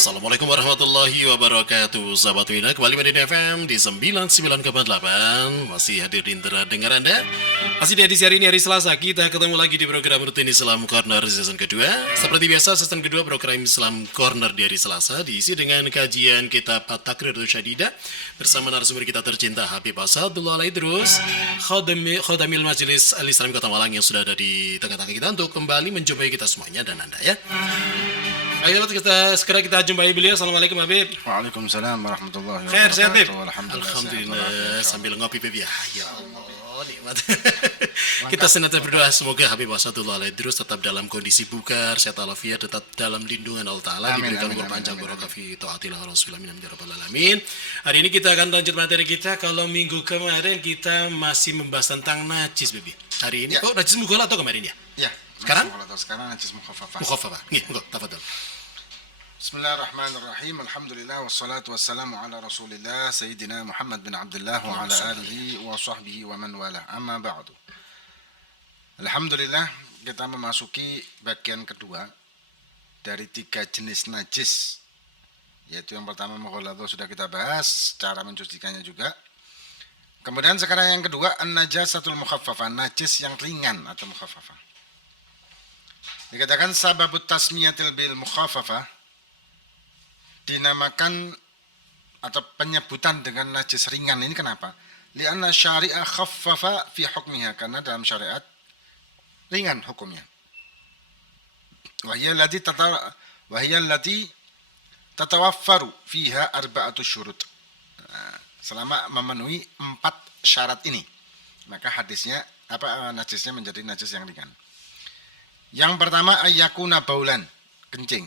Assalamualaikum warahmatullahi wabarakatuh. Sahabat Wina, kembali Medina FM di 99,8. Masih hadir di intera dengar Anda. Masih di edisi hari ini, hari Selasa. Kita ketemu lagi di program rutin Islam Corner season kedua. Seperti biasa, season kedua program Islam Corner di hari Selasa diisi dengan kajian kitab At-Taqrir Syadidah bersama narasumber kita tercinta Habib Asadullah Al-Idrus, Khodamil Majelis Al-Islam Kota Malang yang sudah ada di tengah-tengah kita untuk kembali menjumpai kita semuanya dan Anda ya. Ayo segera kita jumpai beliau. Assalamualaikum Habib. Waalaikumsalam warahmatullahi Khair, sehat Habib. wabarakatuh. Alhamdulillah sambil ngopi Habib ya. Ya Allah, nikmat. Kita senantiasa berdoa semoga Habib Asadullah Al-Idrus tetap dalam kondisi bugar, sehat walafiat, tetap dalam lindungan Allah Ta'ala, diberikan umur panjang barakah fi taatillah Rasulullah min rabbal alamin. Hari ini kita akan lanjut materi kita. Kalau minggu kemarin kita masih membahas tentang najis Habib. Hari ini najis mughalah atau kemarin ya? Ya. Sekarang najis mukhaffafah. Mukhaffafah. Nggih, monggo, tafadhol. Bismillahirrahmanirrahim. Alhamdulillah wassalatu wassalamu ala Rasulillah Sayyidina Muhammad bin Abdullah wa ala alihi wa sahbihi wa man wala. Amma ba'du. Alhamdulillah, kita memasuki bagian kedua dari 3 jenis najis. Yaitu yang pertama mughaladhah sudah kita bahas, cara mencucikannya juga. Kemudian sekarang yang kedua an-najasatul mukhaffafah, najis yang ringan atau mukhaffafah. Dikatakan sababut tasmiyatil bil mukhaffafah, dinamakan atau penyebutan dengan najis ringan ini kenapa? Lianna syari'ah khaffafa fi hukmiha, karena dalam syariat ringan hukumnya. Wahiyya allati tatawaffaru fiha arba'atu syurut. Selama memenuhi 4 syarat ini, maka najisnya menjadi najis yang ringan. Yang pertama ayyakuna baulan, kencing.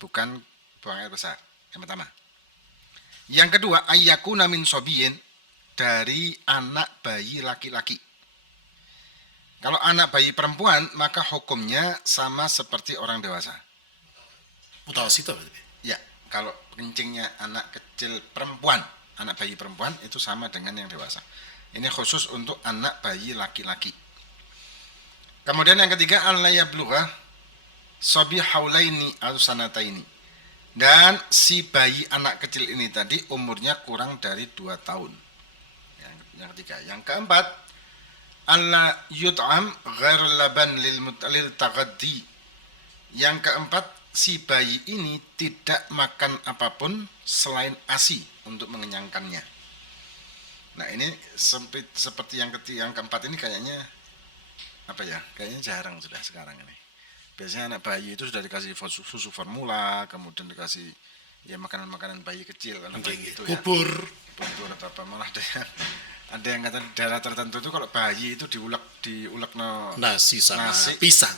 Bukan buang air besar. Yang pertama. Yang kedua ayyakuna min sobiyin, dari anak bayi laki-laki. Kalau anak bayi perempuan maka hukumnya sama seperti orang dewasa. Mutawassit berarti. Ya, kalau kencingnya anak kecil perempuan, anak bayi perempuan itu sama dengan yang dewasa. Ini khusus untuk anak bayi laki-laki. Kemudian yang ketiga alla yablugha sabi haulaini atau sanataini. Dan si bayi anak kecil ini tadi umurnya kurang dari 2 tahun. Yang ketiga. Yang keempat alla yut'am ghairul laban lil taghaddi. Yang keempat, si bayi ini tidak makan apapun selain ASI untuk mengenyangkannya. Nah, ini seperti yang keempat ini kayaknya kayaknya jarang sudah sekarang ini. Biasanya anak bayi itu sudah dikasih susu formula, kemudian dikasih ya makanan-makanan bayi kecil kan, gitu ya. Bubur atau apa, malah ada yang kata daerah tertentu itu kalau bayi itu diulek nasi sama pisang.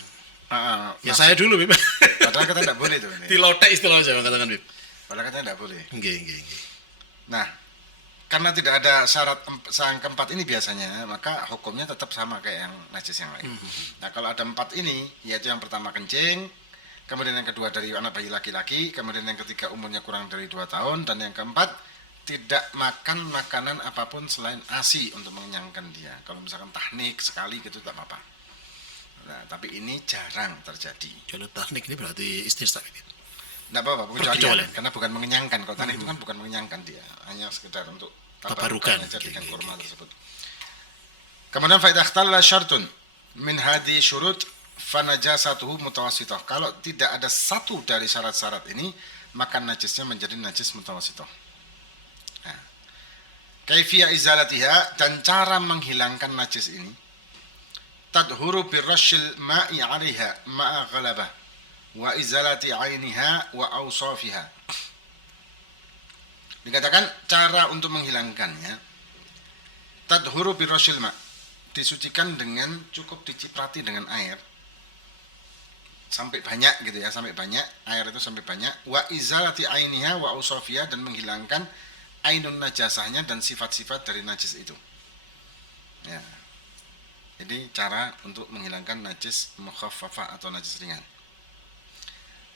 Ya nasi. saya dulu Bib. Padahal kata tidak boleh itu. Dilotek istilah Jawa katakan Bib. Padahal kata tidak boleh. Nggih. Nah, karena tidak ada syarat yang keempat ini biasanya, maka hukumnya tetap sama kayak yang najis yang lain. Nah, kalau ada 4 ini, yaitu yang pertama kencing, kemudian yang kedua dari anak bayi laki-laki, kemudian yang ketiga umurnya kurang dari 2 tahun, dan yang keempat tidak makan makanan apapun selain ASI untuk mengenyangkan dia. Kalau misalkan tahnik sekali gitu tak apa-apa. Nah, tapi ini jarang terjadi. Kalau tahnik ini berarti istisna Bib. Tidak apa-apa, pengecualian, karena bukan mengenyangkan. Kalau tahnik itu kan bukan mengenyangkan dia, hanya sekedar untuk tabarukan jadikan kurma tersebut. Kemudian fa idza ikhtalla syartun min hadhi syurut fa najasatuhu mutawassithah. Kalau tidak ada satu dari syarat-syarat ini, maka najisnya menjadi najis mutawassithah. Nah, kaifiyah izalatiha, dan cara menghilangkan najis ini, tadhuru birrashil ma'i 'alaiha ma'a ghalabah wa izalati 'ainiha wa awsafiha. Dikatakan cara untuk menghilangkannya, tadhuru birrashil ma', disucikan dengan cukup diciprati dengan air sampai banyak gitu ya, sampai banyak, air itu sampai banyak, wa izalati 'ainiha wa awsafiha, dan menghilangkan ainun najasahnya dan sifat-sifat dari najis itu. Ya. Jadi cara untuk menghilangkan najis mukhaffafah atau najis ringan.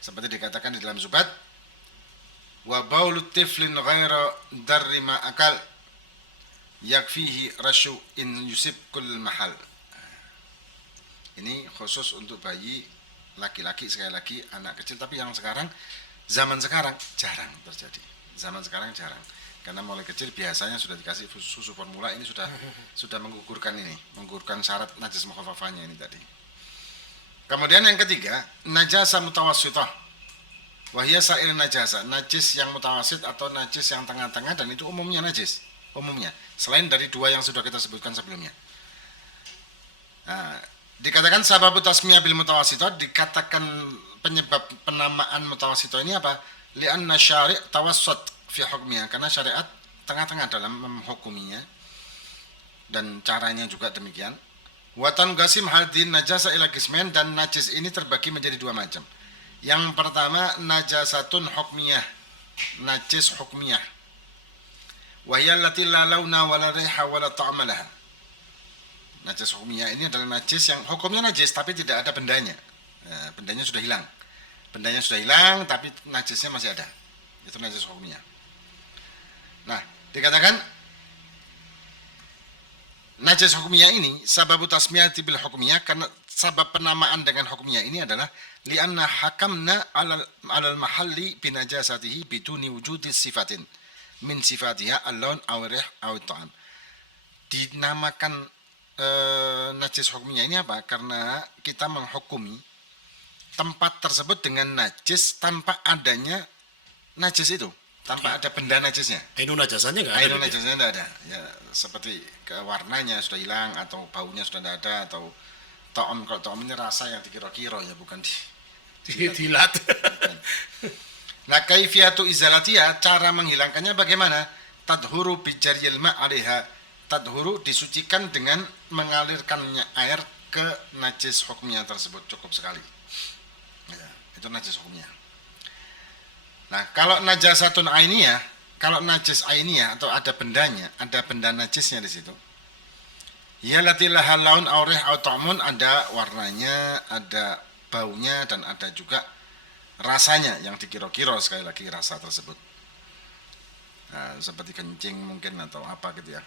Seperti dikatakan di dalam Zubat, wa baulut tiflin ghaira darri ma akal yakfihi rasyu in yusib kull mahal. Ini khusus untuk bayi laki-laki, sekali lagi anak kecil, tapi yang sekarang Zaman sekarang jarang terjadi. Zaman sekarang jarang. Karena mulai kecil biasanya sudah dikasih susu formula, ini sudah menggugurkan syarat najis mukhafafahnya ini tadi. Kemudian yang ketiga, najasa mutawassithah. Wahia sa'ir najasa, najis yang mutawasit atau najis yang tengah-tengah, dan itu umumnya najis. Umumnya, selain dari dua yang sudah kita sebutkan sebelumnya. Nah, dikatakan sababu tasmiyah bil mutawassithah, dikatakan penyebab penamaan mutawassithah ini apa? Li'anna syari' tawassut fi hukmiyah, karena syariat tengah-tengah dalam menghukuminya, dan caranya juga demikian. Watan gasim hadin najasa ila qismain, dan najis ini terbagi menjadi dua macam. Yang pertama najasatun hukmiyah, najis hukmiyah. Wa hiya allati la launa wala riha wala ta'ama laha. Najis hukmiyah ini adalah najis yang hukumnya najis tapi tidak ada bendanya. Bendanya sudah hilang. Bendanya sudah hilang tapi najisnya masih ada. Itu najis hukmiyah. Nah, dikatakan najis hukmiyah ini sababu tasmiyati bil hukmiyah, karena sabab penamaan dengan hukmiyah ini adalah lianna hakamna alal mahalli binajasatihi biduni wujudi sifatin min sifatiha al-laun aw rih aw ta'am. Dinamakan najis hukmiyah ini apa? Karena kita menghukumi tempat tersebut dengan najis tanpa adanya najis itu, tanpa ada benda najisnya. Ainun najasannya nggak ada. Ainun najasnya tidak ada. Ya, seperti warnanya sudah hilang atau baunya sudah tidak ada, atau ta'am, kalau ta'am ini rasa yang dikira-kira ya, bukan Dilat. Nah, kaifiyatu izalatiha, cara menghilangkannya bagaimana? Tadhuru bijaril ma' 'alaiha. Tadhuru disucikan dengan mengalirkannya air ke najis hukmiyah tersebut, cukup sekali. Ya, itu najis hukmiyah. Nah, kalau najasatun ainiyah, kalau najis ainiyah atau ada bendanya, ada benda najisnya di situ. Ya latilah laun aurih au ta'mun, ada warnanya, ada baunya, dan ada juga rasanya yang dikira-kira, sekali lagi rasa tersebut. Nah, seperti kencing mungkin atau apa gitu ya.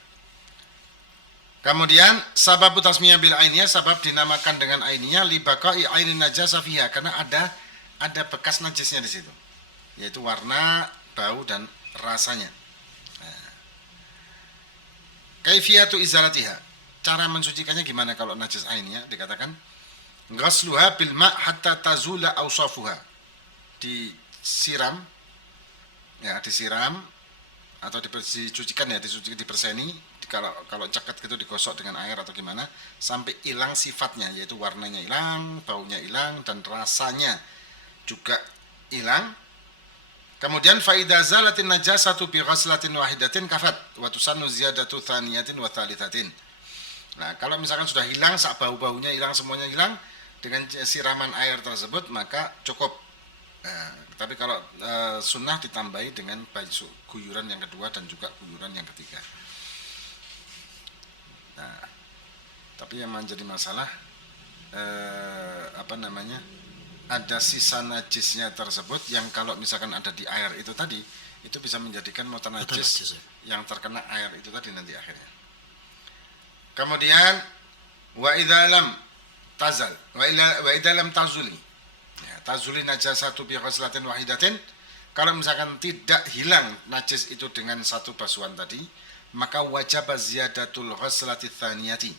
Kemudian sabab tasmiyah bil ainiyah, sabab dinamakan dengan ainiyah li baqa'i ainin najasa fiha, karena ada bekas najisnya di situ, yaitu warna, bau, dan rasanya. Nah, kaifiyatu izalatiha, cara mensucikannya gimana kalau najis ainiyah? Dikatakan ghasluha bil ma' hatta tazula awsafuha, disiram atau dicucikan ya, diperseni. Kalau caket gitu digosok dengan air atau gimana sampai hilang sifatnya, yaitu warnanya hilang, baunya hilang, dan rasanya juga hilang. Kemudian fa idza zalatin najasatu bi ghaslatin wahidatin kafat wa tusannu ziyadatu thaniyatin wa thalithatin. Nah, kalau misalkan sudah hilang, sak bau-baunya hilang, semuanya hilang, dengan siraman air tersebut maka cukup. Tapi kalau sunnah ditambahi dengan baju guyuran yang kedua dan juga guyuran yang ketiga. Nah, tapi yang menjadi masalah ada sisa najisnya tersebut yang kalau misalkan ada di air itu tadi, itu bisa menjadikan mutanajis yang terkena air itu tadi nanti akhirnya. Kemudian wa idza lam tazal wa idza lam tazuli, ya, tazuli najasatu bi ghaslatin wahidatin, kalau misalkan tidak hilang najis itu dengan satu basuhan tadi, maka wajib ziyadatul ghaslati tsaniyati,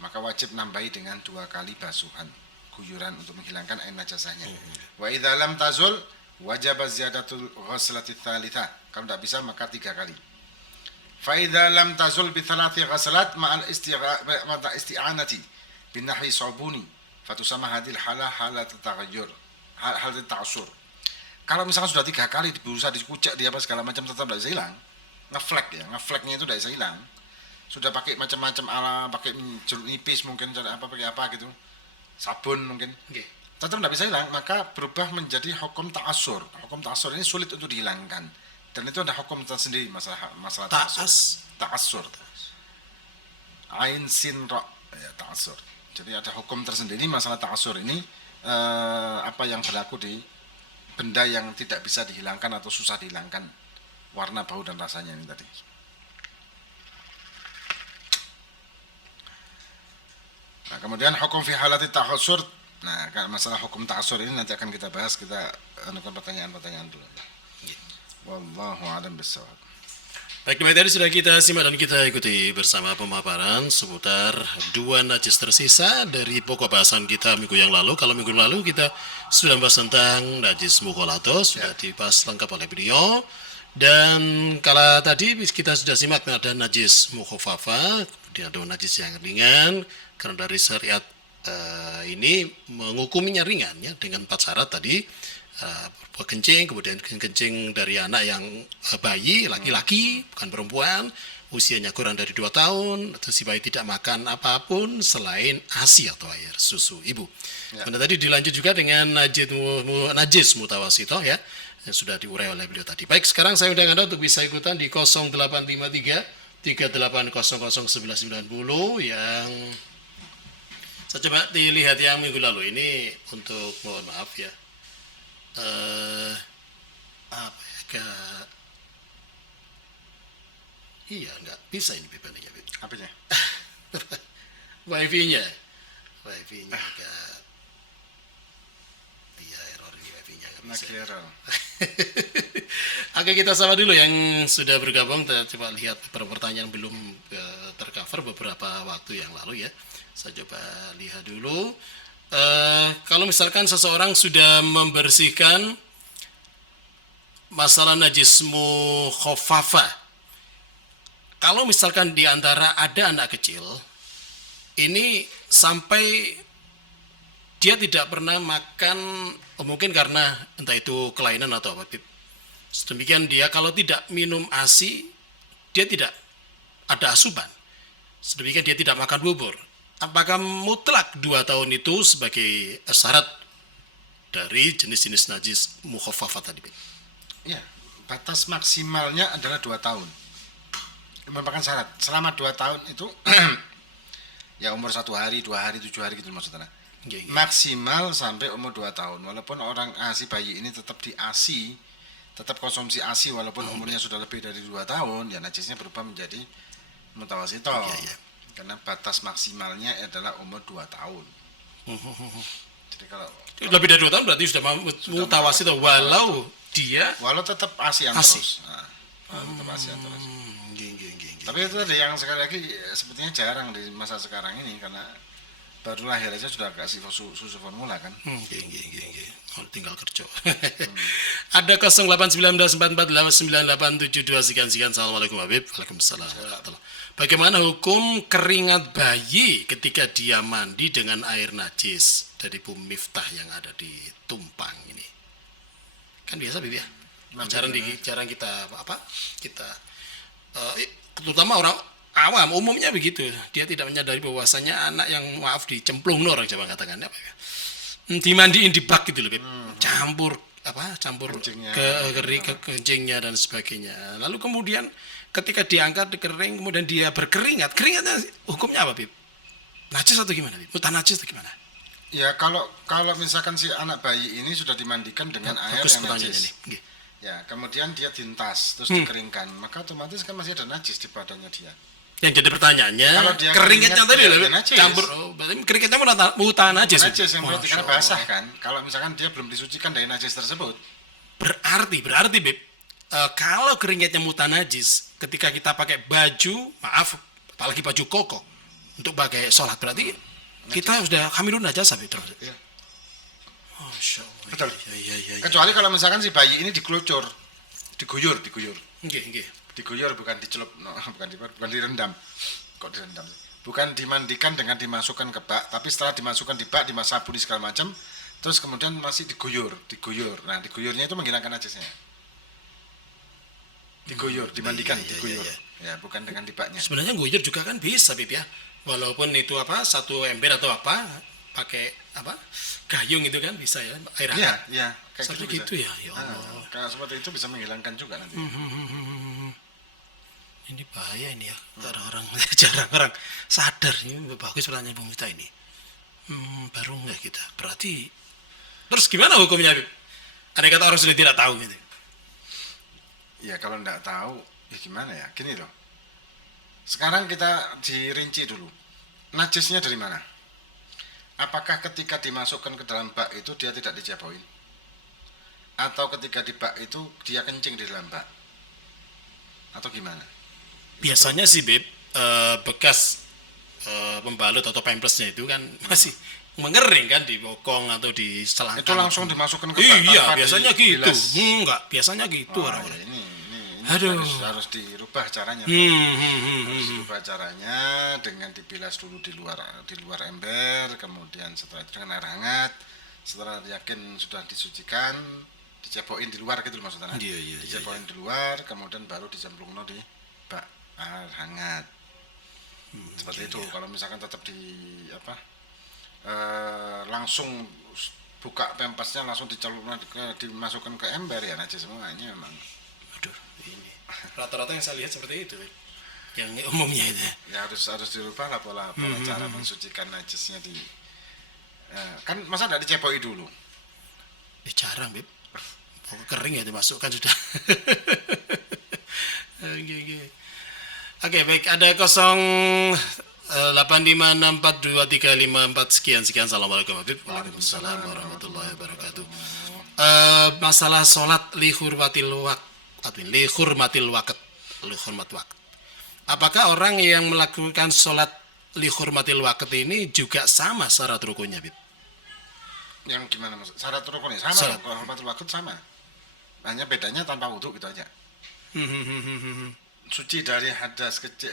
maka wajib nambahi dengan 2 kali basuhan guyuran untuk menghilangkan air najasahnya. Wa idza lam tazul wajib ziyadatul ghaslati tsalitsa, kalau tidak bisa maka 3 kali. Fa idza lam tazul bi thalathi ghaslat ma'al isti'anati bin nahwi sabuni fatusama hadil halah halat taghayyur, hal ta'assur. Kalau misalkan sudah 3 kali berusaha dikucek dia apa segala macam tetap tidak bisa hilang, ngefleknya itu tidak bisa hilang. Sudah pakai macam-macam ala, pakai jeruk nipis mungkin, pakai apa gitu, sabun mungkin, tetap tidak bisa hilang, maka berubah menjadi hukum ta'assur. Hukum ta'assur ini sulit untuk dihilangkan, dan itu ada hukum tersendiri masalah ta'assur. Ain sin ra, ya, ta'assur. Jadi ada hukum tersendiri masalah ta'assur ini, apa yang berlaku di benda yang tidak bisa dihilangkan atau susah dihilangkan, warna, bau, dan rasanya ini tadi. Nah, kemudian hukum fi halati ta'assur Nah, kalau masalah hukum ta'assur ini nanti akan kita bahas, kita anukan pertanyaan-pertanyaan dulu. Wallahu a'lam bishawab. Baik, tadi sudah kita simak dan kita ikuti bersama pemaparan seputar dua najis tersisa dari pokok bahasan kita minggu yang lalu. Kalau minggu lalu kita sudah membahas tentang najis mukhalathah, sudah dibahas lengkap oleh beliau. Dan kalau tadi kita sudah simak ada najis mukhaffafa, kemudian ada najis yang ringan, karena dari syariat ini menghukuminya ringan ya dengan 4 syarat tadi. Kencing, kemudian kencing dari anak yang bayi, laki-laki, bukan perempuan, usianya kurang dari 2 tahun, atau si bayi tidak makan apapun selain ASI atau air susu ibu. Kemudian tadi dilanjut juga dengan najis mutawasitoh ya, yang sudah diurai oleh beliau tadi. Baik, sekarang saya undang Anda untuk bisa ikutan di 0853 38001190 yang saya coba dilihat yang minggu lalu ini untuk mohon maaf ya. Apa ya, iya nggak bisa ini bebannya Bib. Apanya? wifi-nya nggak, iya error ini wifi-nya nggak bisa. Oke, kita sama dulu yang sudah bergabung. Kita coba lihat beberapa pertanyaan belum tercover beberapa waktu yang lalu ya. Saya coba lihat dulu. Kalau misalkan seseorang sudah membersihkan masalah najis mukhaffafa, kalau misalkan di antara ada anak kecil ini sampai dia tidak pernah makan, mungkin karena entah itu kelainan atau apa, sedemikian dia kalau tidak minum ASI dia tidak ada asupan, sedemikian dia tidak makan bubur. Apakah mutlak 2 tahun itu sebagai syarat dari jenis-jenis najis mukhaffafa tadi? Ya, batas maksimalnya adalah 2 tahun. Itu merupakan syarat. Selama 2 tahun itu ya umur 1 hari, 2 hari, 7 hari gitu maksudnya. Maksimal sampai umur 2 tahun. Walaupun orang ASI bayi ini tetap di ASI, tetap konsumsi ASI walaupun umurnya sudah lebih dari 2 tahun, ya najisnya berubah menjadi mutawasitoh. Karena batas maksimalnya adalah umur 2 tahun. Jadi kalau lebih dari 2 tahun berarti sudah mutawasitoh walau tetap ASEAN terus. Tetap ASEAN terus. Tapi itu tadi yang sekali lagi sepertinya jarang di masa sekarang ini karena baru lahir aja sudah kasih susu formula kan. Tinggal kerja. Ada 0819448987 sekian. Assalamualaikum Habib. Waalaikumsalam. Bagaimana hukum keringat bayi ketika dia mandi dengan air najis dari Bu Miftah yang ada di Tumpang ini? Kan biasa Bib ya. Jarang kita terutama orang awam umumnya begitu. Dia tidak menyadari bahwasanya anak yang dicemplung orang Jawa katakan apa ya. Dimandiin di bak gitu loh Bib. Campur kencingnya. ke kencingnya dan sebagainya. Lalu kemudian ketika diangkat dikering kemudian dia berkeringat, keringatnya hukumnya apa Bib? Najis atau gimana Bib? Najis atau gimana? Ya kalau misalkan si anak bayi ini sudah dimandikan dengan air yang najis, ya kemudian dia dintas terus dikeringkan, maka otomatis kan masih ada najis di badannya dia. Yang jadi pertanyaannya, keringatnya tadi campur, berarti keringatnya najis. Najis yang berarti karena basah kan. Kalau misalkan dia belum disucikan dari najis tersebut, berarti Bib, kalau keringatnya najis, ketika kita pakai baju, apalagi baju koko untuk pakai sholat, berarti kita sudah hamilun najasa Bib. Ya. Masya Allah. Betul. Ya. Kecuali kalau misalkan si bayi ini diguyur. Diguyur bukan dicelup, bukan direndam. Kok direndam? Bukan dimandikan dengan dimasukkan ke bak, tapi setelah dimasukkan di bak, dimasabuni segala macam, terus kemudian masih diguyur. Nah, diguyurnya itu menghilangkan najisnya. Dimandikan. Ya, bukan dengan di baknya. Sebenarnya guyur juga kan bisa Bib ya. Walaupun itu satu ember atau pakai gayung itu kan bisa ya, air hangat. Iya, kayak seperti gitu ya. Ya Allah. Kalau seperti itu bisa menghilangkan juga nanti. Ini bahaya ini ya. Orang-orang jarang orang sadar. Ini bagus pertanyaan Bung Mita ini. Baru enggak kita. Berarti terus gimana hukumnya Bib? Ada kata orang sudah tidak tahu gitu. Ya kalau enggak tahu ya gimana ya? Gini loh. Sekarang kita dirinci dulu. Najisnya dari mana? apakah ketika dimasukkan ke dalam bak itu dia tidak dicepoin? Atau ketika di bak itu dia kencing di dalam bak? Atau gimana? Biasanya sih Beb, bekas pembalut atau pampersnya itu kan masih mengering kan di bokong atau di selangkang. Itu langsung dimasukkan ke bak? Iya, tanpa biasanya gitu. dibilas? Enggak, biasasanya gitu Oh, orang-orang. ya, ini Aduh. harus dirubah caranya. Harus dirubah caranya dengan dibilas dulu di luar ember, kemudian setelah itu dengan air hangat, setelah yakin sudah disucikan, dicepokin di luar gitu loh maksudnya. Iya. Dicepokin di luar, kemudian baru dicemplungno di bak air hangat. Seperti itu. Kalau misalkan tetap langsung buka pempasnya langsung dimasukkan ke ember ya najis semuanya memang. Aduh, ini rata-rata yang saya lihat seperti itu, Beb. Yang umumnya itu. Ya harus dirubah lah pola cara mensucikan najisnya di kan masa tidak dicepoi dulu. Jarang, Beb. Pokoknya kering ya dimasukkan sudah. Oke, baik. Ada 0856423544 sekian. Assalamualaikum Waalaikumsalam warahmatullahi wabarakatuh. Masalah sholat lihurmatil waqt. Apakah orang yang melakukan sholat lihurmatil waqt ini juga sama syarat rukunnya, Bib? Yang gimana maksud? Syarat rukunnya sama. Syarat. Kalau hormatul waktu sama. Hanya bedanya tanpa wudhu gitu aja. Suci dari hadas kecil,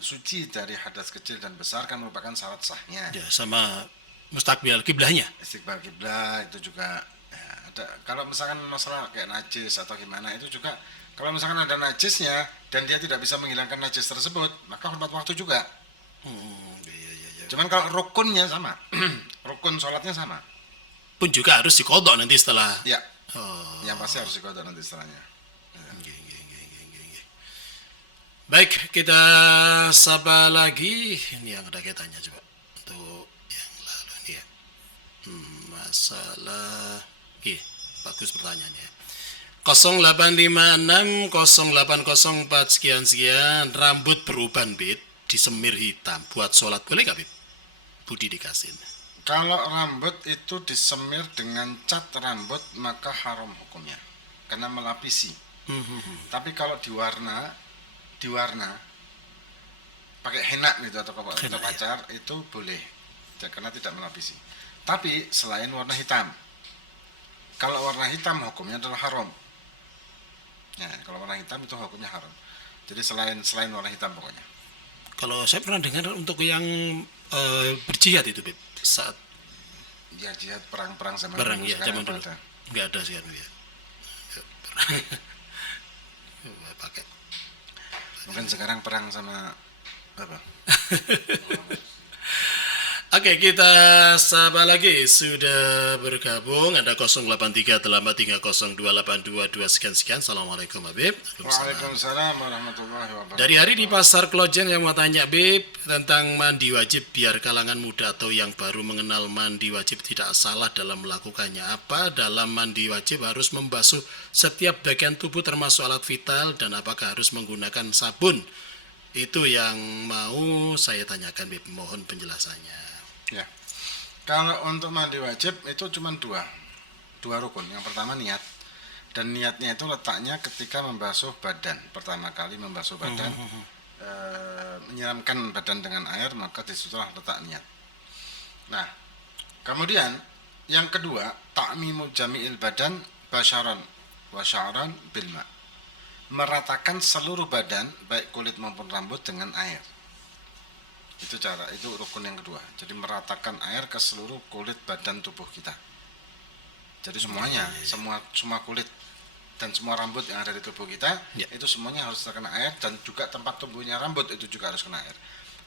suci dari hadas kecil dan besar kan merupakan syarat sahnya. Ya, sama mustaqbil kiblahnya. Istiqbal kiblat itu juga ya, ada. Kalau misalkan masalah kayak najis atau gimana itu juga kalau misalkan ada najisnya dan dia tidak bisa menghilangkan najis tersebut maka hormat waktu juga. Iya. Cuman kalau rukunnya sama, rukun sholatnya sama. Pun juga harus dikodok nanti setelah. Ya, Oh. yang pasti harus dikodok nanti setelahnya. Baik, kita sapa lagi. Ini yang ada kaitannya coba untuk yang lalu nih ya. Masalah, bagus pertanyaannya. 0856 0804 sekian. Rambut beruban, Bib, disemir hitam buat sholat boleh gak, Bib? Budi dikasih. Kalau rambut itu disemir dengan cat rambut maka haram hukumnya karena melapisi. Tapi kalau diwarna pakai henna gitu atau pacar itu boleh karena tidak melapisi. Tapi selain warna hitam, kalau warna hitam hukumnya adalah haram. Ya, kalau warna hitam itu hukumnya haram. Jadi selain warna hitam pokoknya. Kalau saya pernah dengar untuk yang berjihad itu, Bib, saat Ya jihad perang zaman perang dulu, ya sekarang zaman dulu ada. nggak ada sih kan ya. Pakai. Mungkin sekarang perang sama apa? Oke, kita sapa lagi. Sudah bergabung ada 0838302822 sekian. Assalamualaikum, Habib. Waalaikumsalam warahmatullahi wabarakatuh. Dari hari di pasar Klojen yang mau tanya, Bib, tentang mandi wajib biar kalangan muda atau yang baru mengenal mandi wajib tidak salah dalam melakukannya. Apa dalam mandi wajib harus membasuh setiap bagian tubuh termasuk alat vital dan apakah harus menggunakan sabun? Itu yang mau saya tanyakan, Bib. Mohon penjelasannya. Ya. Kalau untuk mandi wajib itu cuma dua rukun. Yang pertama niat, dan niatnya itu letaknya ketika membasuh badan. Pertama kali membasuh badan, menyiramkan badan dengan air, maka disitulah letak niat. Nah, kemudian yang kedua, ta'mimu jami'il badan basyaran wa sya'ran bil ma'. Meratakan seluruh badan baik kulit maupun rambut dengan air. Itu rukun yang kedua. Jadi meratakan air ke seluruh kulit badan tubuh kita. Jadi semuanya, semua kulit dan semua rambut yang ada di tubuh kita, itu semuanya harus terkena air, dan juga tempat tumbuhnya rambut itu juga harus kena air.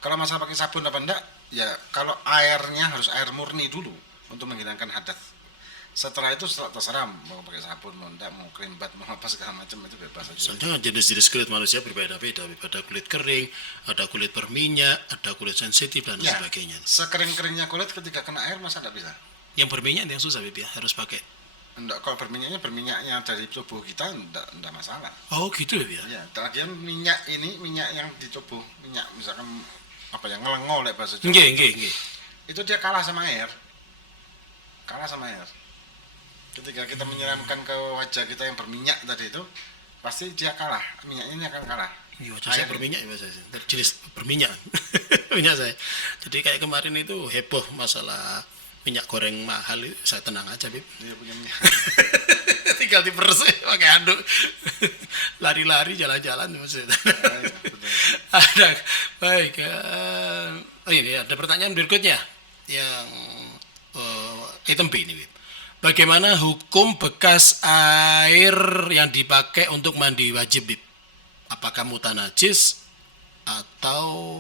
Kalau masalah pakai sabun apa enggak, ya kalau airnya harus air murni dulu untuk menghilangkan hadas. Setelah itu terserah mau pakai sabun, mau enggak, mau krim bat, mau apa segala macam itu bebas aja. Soalnya jenis-jenis kulit manusia berbeda-beda. Ada kulit kering, ada kulit berminyak, ada kulit sensitif dan sebagainya. Sekering-keringnya kulit ketika kena air masa enggak bisa? Yang berminyak yang susah, Bib, ya, harus pakai. Enggak, kalau berminyaknya dari tubuh kita enggak masalah. Oh, gitu ya, Bib, ya. Ya, lagian minyak yang di tubuh, minyak misalkan apa yang ngelengo lek bahasa Jawa. Nggih. itu dia kalah sama air. Kalah sama air. Ketika kita menyiramkan ke wajah kita yang berminyak tadi itu, pasti dia kalah, minyaknya ini akan kalah. Iya, wajah saya berminyak ya Mas. Jenis berminyak. Minyak saya. Jadi kayak kemarin itu heboh masalah minyak goreng mahal itu, saya tenang aja, Bib. Dia punya minyak. Tinggal diperes pakai handuk. Lari-lari jalan-jalan maksudnya. Ada baik. Ini ada pertanyaan berikutnya yang item B ini, Bib. Bagaimana hukum bekas air yang dipakai untuk mandi wajib, Bib? Apakah mutanajis atau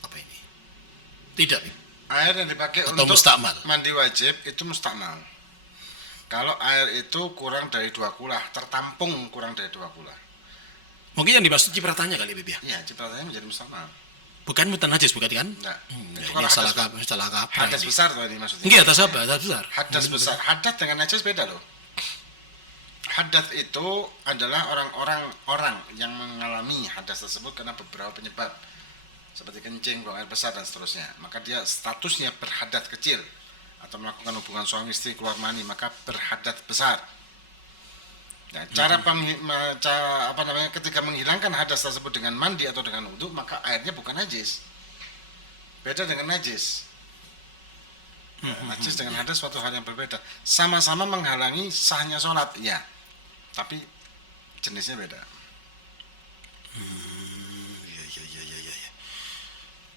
apa ini? Tidak, Bib. Air yang dipakai Atau untuk mustakmal. mandi wajib itu mustakmal. Kalau air itu kurang dari 2 kulah, tertampung kurang dari 2 kulah. Mungkin yang dimaksud cipratannya kali, Bib ya? Iya, cipratannya menjadi mustakmal. Bukan mutanajis, bukan kan? Enggak. Ya, Itu ini kalau salah kaprah. hadas ini. besar tuh ini maksudnya. Enggak, atas apa? Atas besar. Hadas besar, hadas dengan najis beda loh. Hadas itu adalah orang yang mengalami hadas tersebut karena beberapa penyebab seperti kencing, buang air besar dan seterusnya. Maka dia statusnya berhadas kecil atau melakukan hubungan suami istri keluar mani maka berhadas besar. Nah, ketika menghilangkan hadas tersebut dengan mandi atau dengan wudhu maka airnya bukan najis. Beda dengan najis. Najis dengan hadas suatu hal yang berbeda. Sama-sama menghalangi sahnya sholat, ya. Tapi jenisnya beda.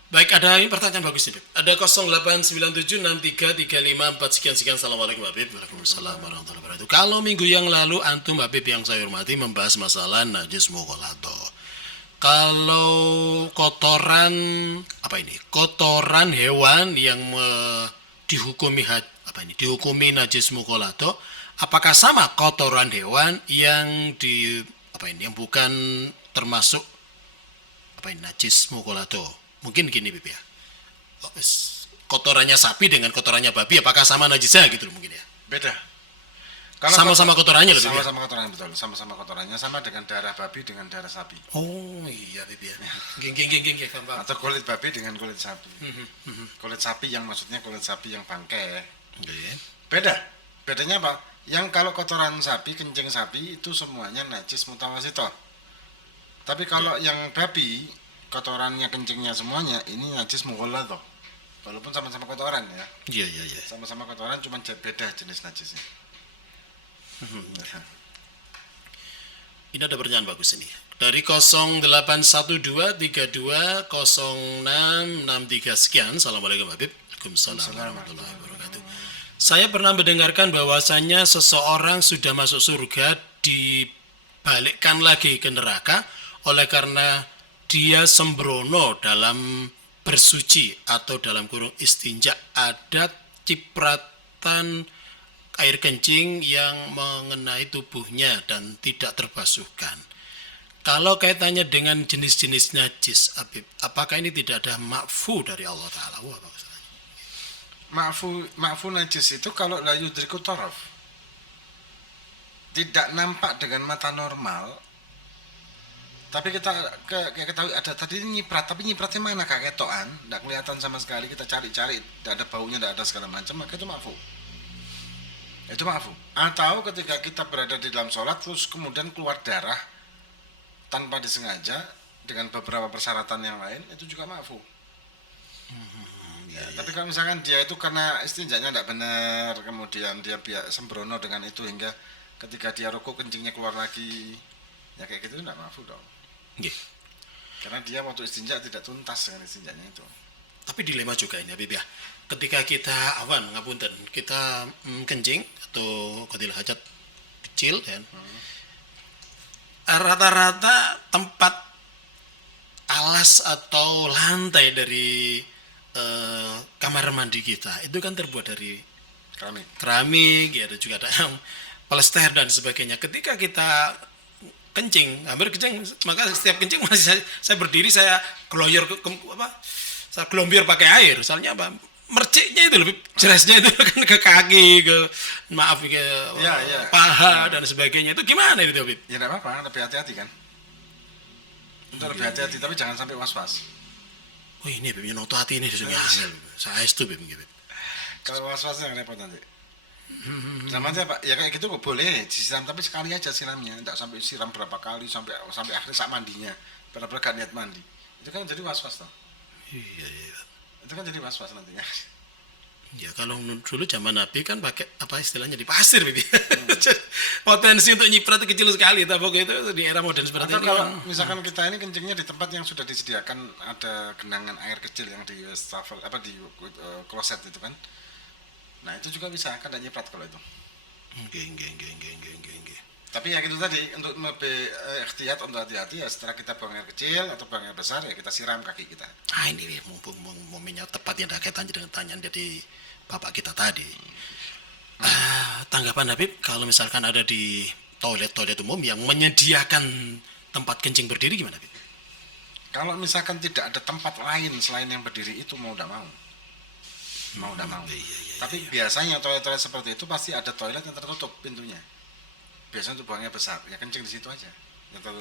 Baik, ada ini pertanyaan bagus nih, Bib. Ada 0897633544 sekian. Assalamualaikum, Habib. Waalaikumsalam warahmatullahi wabarakatuh. Kalau minggu yang lalu antum Habib yang saya hormati membahas masalah najis mughalladzah. Kalau kotoran Kotoran hewan yang dihukumi najis mughalladzah, apakah sama kotoran hewan yang yang bukan termasuk najis mughalladzah? Mungkin gini, Bib ya. Kotorannya sapi dengan kotorannya babi apakah sama najisnya gitu loh mungkin ya? Beda. Sama-sama kotorannya loh, Bib ya? Sama-sama kotorannya, betul. Sama-sama kotorannya, sama dengan darah babi dengan darah sapi. Oh iya, Bib ya. Geng, gampang. Atau kulit babi dengan kulit sapi. Kulit sapi yang maksudnya kulit sapi yang bangkai. Beda. Bedanya apa? Yang kalau kotoran sapi, kencing sapi itu semuanya najis mutawasithah. Tapi kalau yang babi, kotorannya, kencingnya semuanya ini najis mughalladzah. Walaupun sama-sama kotoran ya. Iya. Sama-sama kotoran cuma beda jenis najisnya. Ini ada pertanyaan bagus ini. Dari 0812320663 sekian. Assalamualaikum Habib. Waalaikumsalam warahmatullahi wabarakatuh. Saya pernah mendengarkan bahwasannya seseorang sudah masuk surga dibalikkan lagi ke neraka oleh karena dia sembrono dalam bersuci atau dalam kurung istinja, ada cipratan air kencing yang mengenai tubuhnya dan tidak terbasuhkan. Kalau kaitannya dengan jenis-jenis najis, apakah ini tidak ada ma'fu dari Allah Ta'ala? Ma'fu najis itu kalau la yudriku taraf, tidak nampak dengan mata normal. Tapi kita ketahui ada tadi nyiprat, tapi nyipratnya mana kak ketoan, tidak kelihatan sama sekali. Kita cari-cari, tidak ada baunya, tidak ada segala macam, maka itu ma'fu. Itu ma'fu. Atau ketika kita berada di dalam sholat terus kemudian keluar darah tanpa disengaja dengan beberapa persyaratan yang lain, itu juga ma'fu. Tapi kalau misalkan dia itu karena istinjanya tidak benar, kemudian dia sembrono dengan itu hingga ketika dia rukuk kencingnya keluar lagi, ya kayak gitu tidak ma'fu dong. Karena dia waktu istinja tidak tuntas dengan istinjanya itu. Tapi dilema juga ini Habib ya. Ketika kita kita kencing atau qatil hajat kecil kan. Rata-rata tempat alas atau lantai dari kamar mandi kita itu kan terbuat dari keramik ya, ada juga ada yang polster dan sebagainya. Ketika kita kencing, hampir kencing, maka setiap kencing masih saya berdiri, saya saya gelombior pakai air, soalnya apa? Merciknya itu lebih jelasnya itu kan ke kaki, ke paha dan sebagainya. Itu gimana itu, Habib? Ya enggak apa-apa, lebih hati-hati kan. Untuk lebih hati-hati, tapi jangan sampai was-was. Oh ini Beb, nyoto hati ini disuruh angel. Saya itu Beb gitu. Kalau was-was yang repot nanti. Sama aja Pak, ya kayak gitu kok boleh disiram tapi sekali aja siramnya, enggak sampai siram berapa kali sampai akhir sak mandinya. Benar-benar gak niat mandi. Itu kan jadi was-was toh. Iya iya. Itu kan jadi was-was nantinya. Ya kalau dulu zaman Nabi kan pakai apa istilahnya di pasir Beb. Potensi untuk nyiprat itu kecil sekali, tapi itu di era modern seperti Atau ini. kalau kan. misalkan kita ini kencingnya di tempat yang sudah disediakan ada genangan air kecil yang di wastafel apa di kloset itu kan. Nah, itu juga bisa kan ada nyiprat kalau itu. Oke. Tapi ya gitu tadi untuk lebih ikhtiyat untuk hati-hati ya setelah kita buang air kecil atau buang air besar ya kita siram kaki kita. Ah ini Beb, mumpung momennya tepat yang ada kaitannya dengan tanyaan dari bapak kita tadi. Tanggapan Habib kalau misalkan ada di toilet umum yang menyediakan tempat kencing berdiri gimana Habib? Kalau misalkan tidak ada tempat lain selain yang berdiri itu mau tidak mau. Mau tidak mau. Tapi biasanya toilet-toilet seperti itu pasti ada toilet yang tertutup pintunya. Biasanya untuk buangnya besar, ya kencing di situ aja.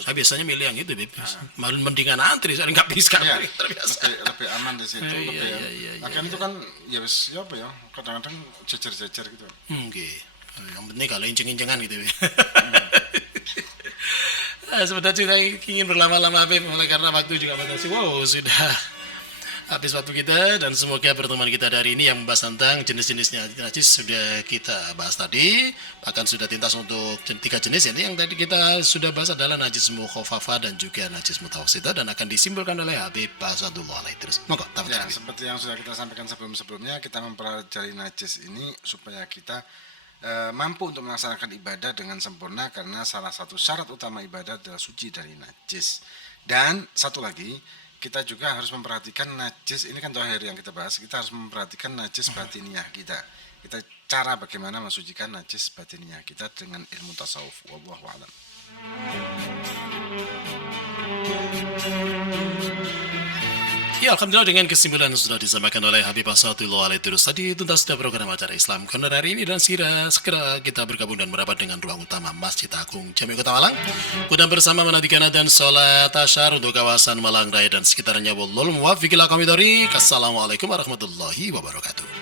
Saya biasanya milih yang itu Beb. Malah mendingan antri, saya nggak bisa Ya, terbiasa. lebih aman di situ. Iya, Lagian itu kan ya wis ya apa ya, kadang-kadang jejer-jejer gitu. Oke. Yang penting kalau inceng-incengan gitu Beb. Sebenarnya kita ingin berlama-lama Beb, oleh karena waktu juga batasi. Wow, sudah habis waktu kita, dan semoga pertemuan kita dari ini yang membahas tentang jenis-jenisnya najis sudah kita bahas tadi, bahkan sudah tintas untuk 3 jenis ini. Yang tadi kita sudah bahas adalah najis mukhafafa dan juga najis mutawassithah, dan akan disimpulkan oleh Habib Asadullah alaihi. Terus monggo Ya, seperti yang sudah kita sampaikan sebelum-sebelumnya, kita mempelajari najis ini supaya kita mampu untuk melaksanakan ibadah dengan sempurna, karena salah satu syarat utama ibadah adalah suci dari najis. Dan satu lagi, kita juga harus memperhatikan najis, ini kan zahir yang kita bahas, kita harus memperhatikan najis batiniah kita. Kita cara bagaimana mensucikan najis batiniah kita dengan ilmu tasawuf. Wallahu a'lam. Ya, alhamdulillah dengan kesimpulan yang sudah disampaikan oleh Habib Asadullah alaihi terus tadi tuntas sudah program acara Islam Corner hari ini, dan segera kita bergabung dan merapat dengan ruang utama Masjid Agung Jami Kota Malang. Kemudian bersama menantikan dan sholat tasyahud untuk kawasan Malang Raya dan sekitarnya. Wallahul muwaffiq ila aqwamit thoriq. Assalamualaikum warahmatullahi wabarakatuh.